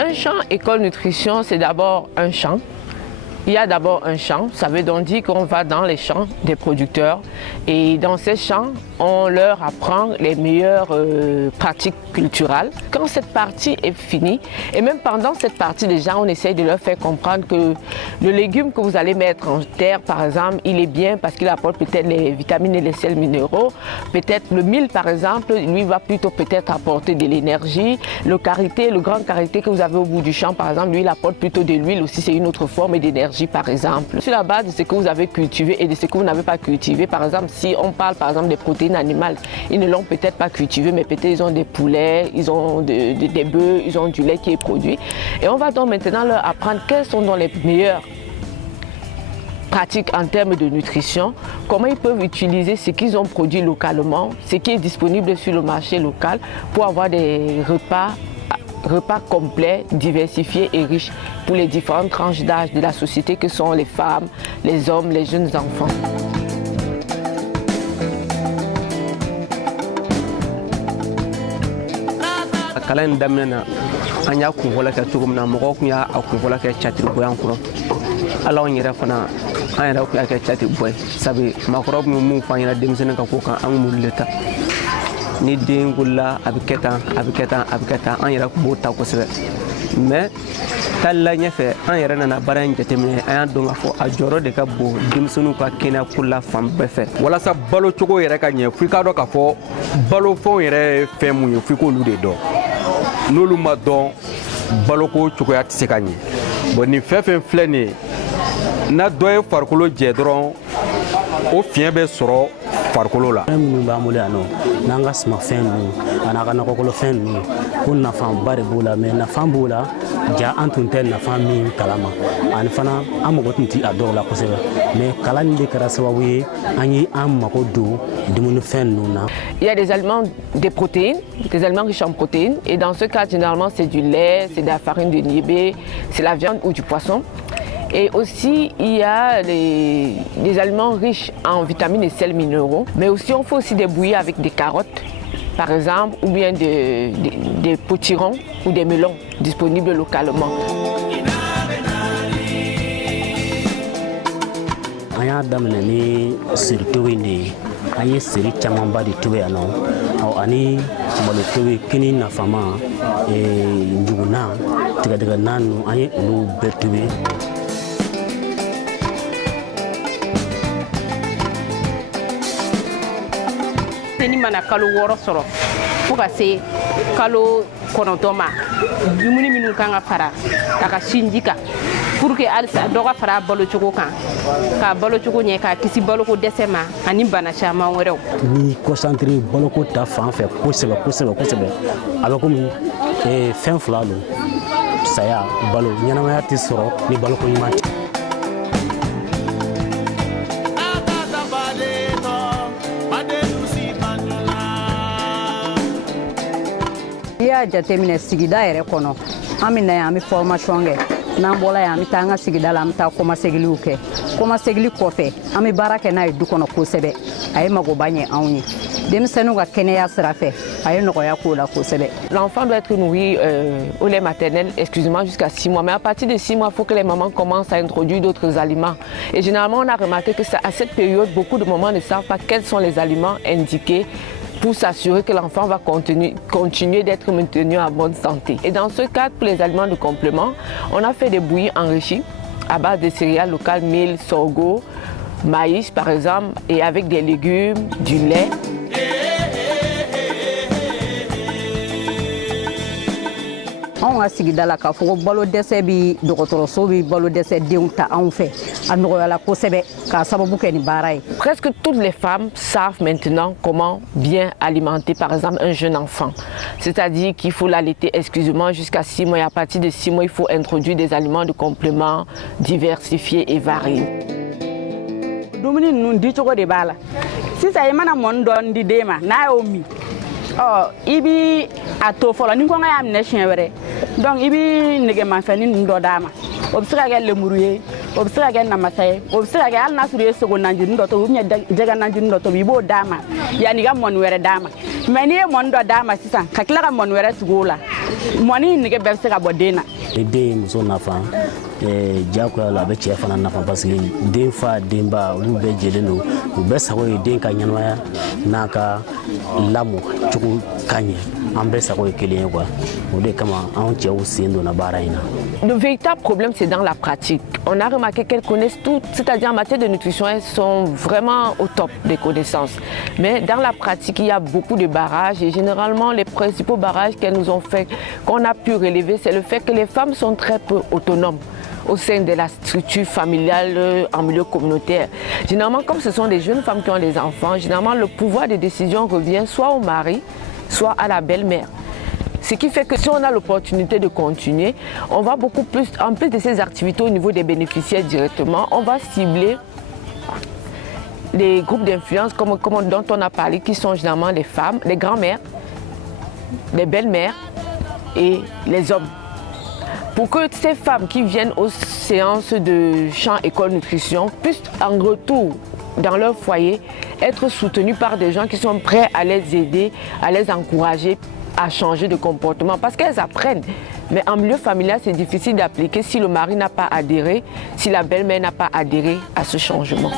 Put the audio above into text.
Un champ école nutrition, c'est d'abord un champ. Il y a d'abord un champ, ça veut donc dire qu'on va dans les champs des producteurs et dans ces champs, on leur apprend les meilleures pratiques culturelles. Quand cette partie est finie, et même pendant cette partie déjà, on essaye de leur faire comprendre que le légume que vous allez mettre en terre, par exemple, il est bien parce qu'il apporte peut-être les vitamines et les sels minéraux. Peut-être le mil, par exemple, lui va plutôt peut-être apporter de l'énergie. Le karité, le grand karité que vous avez au bout du champ, par exemple, lui, il apporte plutôt de l'huile aussi, c'est une autre forme d'énergie. Par exemple, sur la base de ce que vous avez cultivé et de ce que vous n'avez pas cultivé, par exemple, si on parle par exemple des protéines animales, ils ne l'ont peut-être pas cultivé, mais peut-être ils ont des poulets, ils ont des bœufs, ils ont du lait qui est produit. Et on va donc maintenant leur apprendre quelles sont donc les meilleures pratiques en termes de nutrition, comment ils peuvent utiliser ce qu'ils ont produit localement, ce qui est disponible sur le marché local pour avoir des repas complets, diversifiés et riches pour les différentes tranches d'âge de la société que sont les femmes, les hommes, les jeunes enfants. Kalan daminɛna an y'a kunfɔlɔ kɛ cogo min na mɔgɔw kun y'a kunfɔlɔ kɛ catiribonya kɔrɔ ala anw yɛrɛ fana an yɛrɛ kun y'a kɛ catiribo ye sabu maakɔrɔw kun bɛ mun fɔ an ɲɛna denmisɛnnin ka ko kan an kun b'olu le ta ni den wulila a bɛ kɛ tan a bɛ kɛ tan a bɛ kɛ tan an yɛrɛ kun b'o ta kosɛbɛ mais taala ɲɛfɛ an yɛrɛ nana baara in jateminɛ an y'a dɔn k'a fɔ a jɔyɔrɔ de ka bon denmisɛnninw ka kɛnɛyako la fan bɛɛ fɛ walasa balo cogo yɛrɛ ka ɲɛ f'i k'a dɔn k'a fɔ balofɛnw yɛrɛ ye fɛn mun ye f'i k'olu de dɔn n'olu ma dɔn baloko cogoya tɛ se ka ɲɛ bon nin fɛn fɛn filɛ nin ye na dɔ ye farikolo jɛ dɔrɔn o fiɲɛ bɛ sɔrɔ farikolo la. Fɛn minnu b'an bolo yan nɔ n'an ka sumafɛn ninnu a n'a ka nakɔkɔnɔfɛn ninnu ko nafaba de b'o la mais nafa b'o la ja an tun tɛ nafa min kalama ani fana an mago tun tɛ a dɔw la kosɛbɛ mais kalan nin de kɛra sababu ye an ye an mago don dumunifɛn ninnu na. Il y a des aliments, des protéines, des aliments riches en protéines et dans ce cas généralement c'est du lait, c'est de la farine de niébé, c'est la viande ou du poisson. Et aussi, il y a des aliments riches en vitamines et sels minéraux. Mais aussi, on fait aussi des bouillies avec des carottes, par exemple, ou bien des potirons ou des melons disponibles localement. An y'a daminɛ ni siri tobi de ye an ye siri camanba de tobi yan nɔ ani malo tobi kini nafama njugunan tigɛdɛgɛnan ninnu an ye olu bɛɛ tobi. Ni mana kalo 6 sɔrɔ fo ka se kalo 9 ma dumuni minnu kan ka fara a ka sinji kan pour que halisa dɔ ka fara balocogo kan ka balocogo ɲɛ ka kisi baloko dɛsɛ ma ani bana caman wɛrɛw. Ni concentré baloko ta fan fɛ kosɛbɛ kosɛbɛ kosɛbɛ a bɛ komi fɛn fila don saya balo ɲɛnamaya tɛ sɔrɔ ni baloko ɲuman tɛ. I y'a jateminɛ sigida yɛrɛ kɔnɔ an bɛ na yan an bɛ formation kɛ n'an bɔra yan an bɛ taa an ka sigida la an bɛ taa kɔmasegiliw kɛ kɔmasegili kɔfɛ an bɛ baara kɛ n'a ye du kɔnɔ kosɛbɛ a ye magoba ɲɛ anw ye denmisɛnninw ka kɛnɛya sira fɛ a ye nɔgɔya k'o la kosɛbɛ. L'enfant doit être nourri au lait maternel exclusivement jusqu'à 6 mois mais à partir de 6 mois il faut que les mamans commencent à introduire d'autres aliments et généralement on a remarqué que à cette période beaucoup de mamans ne savent pas quels sont les aliments indiqués pour s'assurer que l'enfant va continuer d'être maintenu en bonne santé. Et dans ce cadre, pour les aliments de complément, on a fait des bouillies enrichies à base de céréales locales, mil, sorgho, maïs par exemple, et avec des légumes, du lait. Anw ka sigida la k'a fɔ ko balo dɛsɛ bi dɔgɔtɔrɔso bi balo dɛsɛ denw ta anw fɛ a nɔgɔyala kosɛbɛ k'a sababu kɛ ni baara ye. Presque toutes les femmes savent maintenant comment bien alimenter par exemple un jeune enfant. C'est-à-dire qu'il faut l'allaiter exclusivement jusqu'à 6 mois et à partir de 6 mois il faut introduire des aliments de complément diversifiés et variés. Dumuni ninnu dicogo de b'a la sisan i mana mɔni dɔɔni di den ma n'a y'o min i bi a to fɔlɔ ni kɔngɔ y'a minɛ siɲɛ wɛrɛ donc i bi nɛgɛmafɛnni ninnu dɔ d'a ma o bɛ se ka kɛ lemuru ye o bɛ se ka kɛ namasa ye o bɛ se ka kɛ hali n'a sɔrɔ i ye sogo nanjini dɔ tobi ou bien jɛgɛ nanjini dɔ tobi i b'o d'a ma yanni i ka mɔni wɛrɛ d'a ma mais n'i ye mɔni dɔ d'a ma sisan ka tila ka mɔni wɛrɛ tugu o la mɔni nege bɛɛ bɛ se ka bɔ den na. ni den ye muso nafa diyagoya la a bɛ cɛ fana nafa parce que den fa denba olu bɛɛ jɛlen don u bɛɛ sago ye den ka ɲɛnamaya n'a ka lamɔ cogo ka ɲɛ an bɛɛ sago ye kelen ye quoi o de kama anw cɛw sen donna baara in na. Le véritable problème, c'est dans la pratique. On a remarqué qu'elles connaissent tout, c'est-à-dire en matière de nutrition, elles sont vraiment au top des connaissances. Mais dans la pratique, il y a beaucoup de barrages et généralement, les principaux barrages qu'elles nous ont fait, qu'on a pu relever, c'est le fait que les femmes sont très peu autonomes au sein de la structure familiale en milieu communautaire. Généralement, comme ce sont des jeunes femmes qui ont des enfants, généralement, le pouvoir de décision revient soit au mari, soit à la belle-mère. Ce qui fait que si on a l'opportunité de continuer, on va beaucoup plus, en plus de ces activités au niveau des bénéficiaires directement, on va cibler les groupes d'influence dont on a parlé, qui sont généralement les femmes, les grands-mères, les belles-mères et les hommes. Pour que ces femmes qui viennent aux séances de champ école nutrition puissent en retour dans leur foyer être soutenues par des gens qui sont prêts à les aider, à les encourager à changer de comportement parce qu'elles apprennent. Mais en milieu familial, c'est difficile d'appliquer si le mari n'a pas adhéré, si la belle-mère n'a pas adhéré à ce changement.